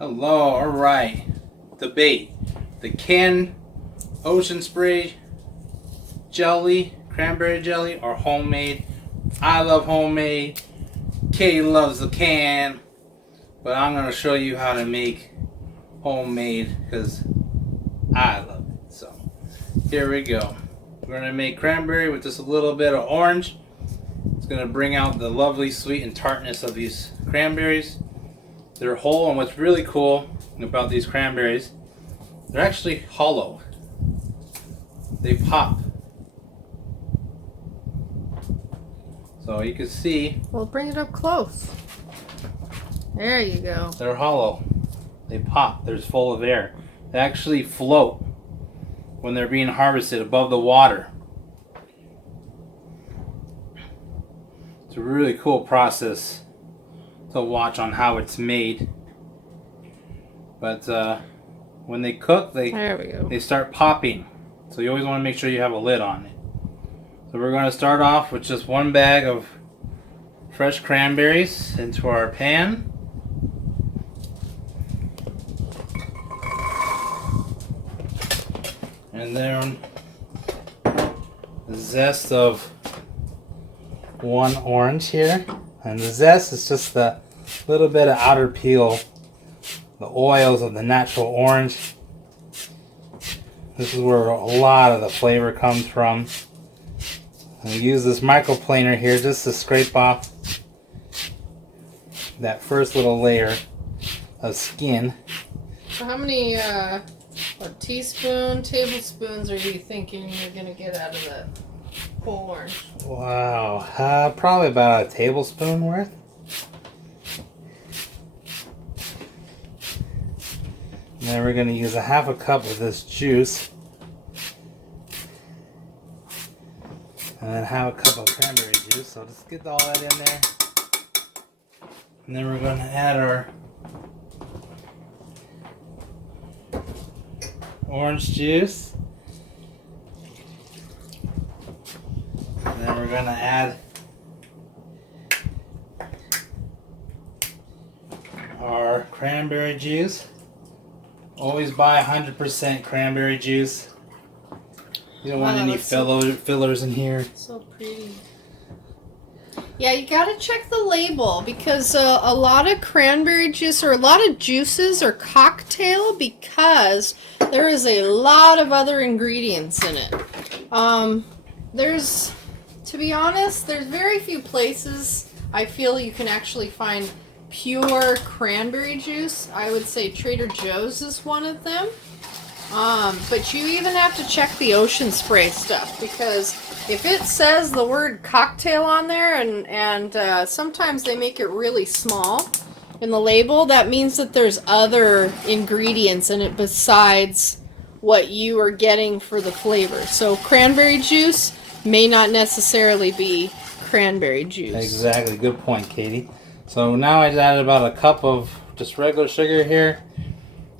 Hello, alright. Debate. The canned ocean spray jelly, cranberry jelly, or homemade. I love homemade. Katie loves the can. But I'm going to show you how to make homemade because I love it. So, here we go. We're going to make cranberry with just a little bit of orange. It's going to bring out the lovely sweet and tartness of these cranberries. They're whole, and what's really cool about these cranberries, they're actually hollow. They pop. So you can see. Well, bring it up close. There you go. They're hollow. They pop. They're full of air. They actually float when they're being harvested above the water. It's a really cool process to watch on how it's made. But when they cook, there we go. they start popping. So you always want to make sure you have a lid on it. So we're going to start off with just one bag of fresh cranberries into our pan. And then the zest of one orange here. And the zest is just the little bit of outer peel, the oils of the natural orange. This is where a lot of the flavor comes from. And we use this microplaner here just to scrape off that first little layer of skin. So how many tablespoons are you thinking you're going to get out of that whole orange? Wow, probably about a tablespoon worth. And then we're going to use a half a cup of this juice. And then half a cup of cranberry juice. So just get all that in there. And then we're going to add our orange juice. And then we're going to add our cranberry juice. Always buy 100% cranberry juice. You don't want any fillers in here. So pretty. Yeah, you gotta check the label because a lot of cranberry juice or a lot of juices are cocktail because there is a lot of other ingredients in it. To be honest, there's very few places I feel you can actually find pure cranberry juice. I would say Trader Joe's is one of them. But you even have to check the ocean spray stuff because if it says the word cocktail on there and sometimes they make it really small in the label, that means that there's other ingredients in it besides what you are getting for the flavor. So cranberry juice may not necessarily be cranberry juice. Exactly. Good point, Katie. So now I added about a cup of just regular sugar here.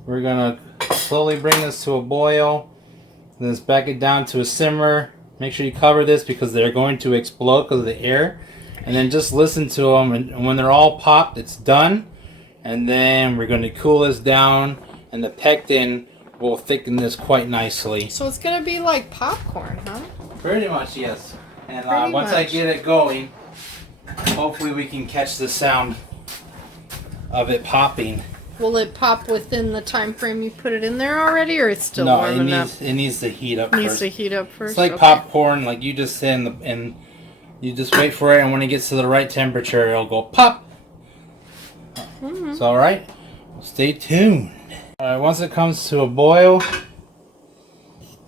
We're going to slowly bring this to a boil. Then let's back it down to a simmer. Make sure you cover this because they're going to explode because of the air. And then just listen to them. And when they're all popped, it's done. And then we're going to cool this down. And the pectin will thicken this quite nicely. So it's going to be like popcorn, huh? Pretty much, yes. And once I get it going, hopefully we can catch the sound of it popping. Will it pop within the time frame you put it in there already, or it's still warming up? No, it needs to heat up first. Needs to heat up first. It's like popcorn, like you just said, and you just wait for it, and when it gets to the right temperature, it'll go pop. Mm-hmm. So, all right, stay tuned. All right, once it comes to a boil,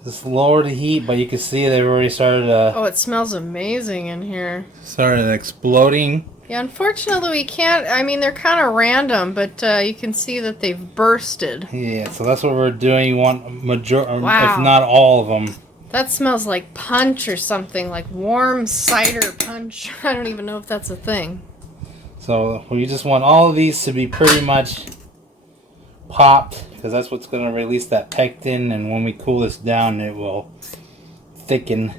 just lower the heat, but you can see they've already started. Oh, it smells amazing in here. Started exploding. Yeah, unfortunately we can't. I mean, they're kind of random, but you can see that they've bursted. Yeah, so that's what we're doing. You want wow. if not all of them. That smells like punch or something, like warm cider punch. I don't even know if that's a thing. So we just want all of these to be pretty much popped because that's what's going to release that pectin, and when we cool this down, it will thicken.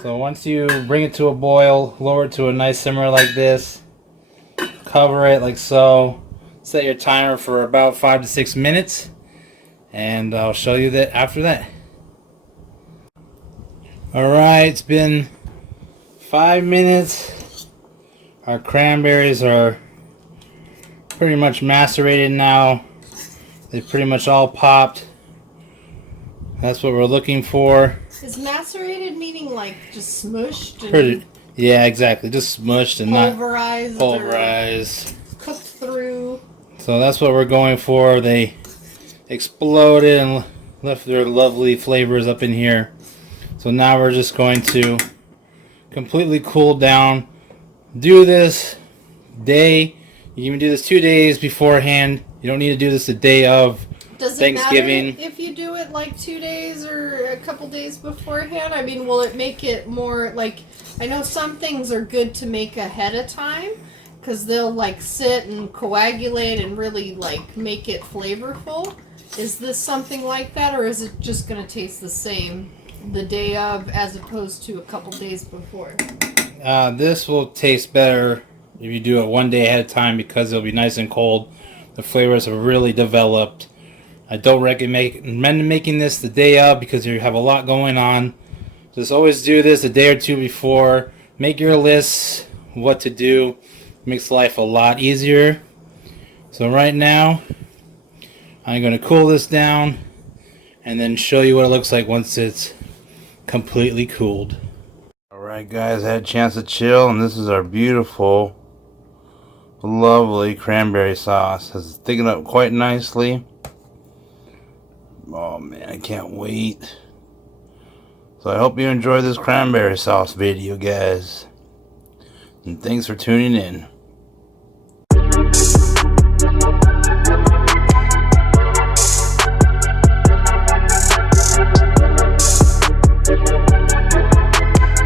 So once you bring it to a boil, lower it to a nice simmer like this, Cover it like so. Set your timer for about 5 to 6 minutes, and I'll show you that after that. Alright, it's been 5 minutes. Our cranberries are pretty much macerated now. They've pretty much all popped. That's what we're looking for. Is macerated meaning like just smushed and Pretty, yeah, exactly. Just smushed and pulverized, not pulverized. cooked through. So that's what we're going for. They exploded and left their lovely flavors up in here. So now we're just going to completely cool down. Do this day. You can even do this 2 days beforehand. You don't need to do this the day of Thanksgiving. Does it matter if you do it like 2 days or a couple days beforehand? I mean, will it make it more like, I know some things are good to make ahead of time because they'll like sit and coagulate and really like make it flavorful. Is this something like that, or is it just going to taste the same the day of as opposed to a couple days before? This will taste better if you do it 1 day ahead of time because it'll be nice and cold. The flavors are really developed. I don't recommend making this the day of because you have a lot going on. Just always do this a day or two before. Make your lists, what to do. Makes life a lot easier. So right now, I'm going to cool this down and then show you what it looks like once it's completely cooled. Alright guys, I had a chance to chill, and this is our beautiful, lovely cranberry sauce. It's thickened up quite nicely. Oh man, I can't wait. So I hope you enjoy this cranberry sauce video, guys. And thanks for tuning in.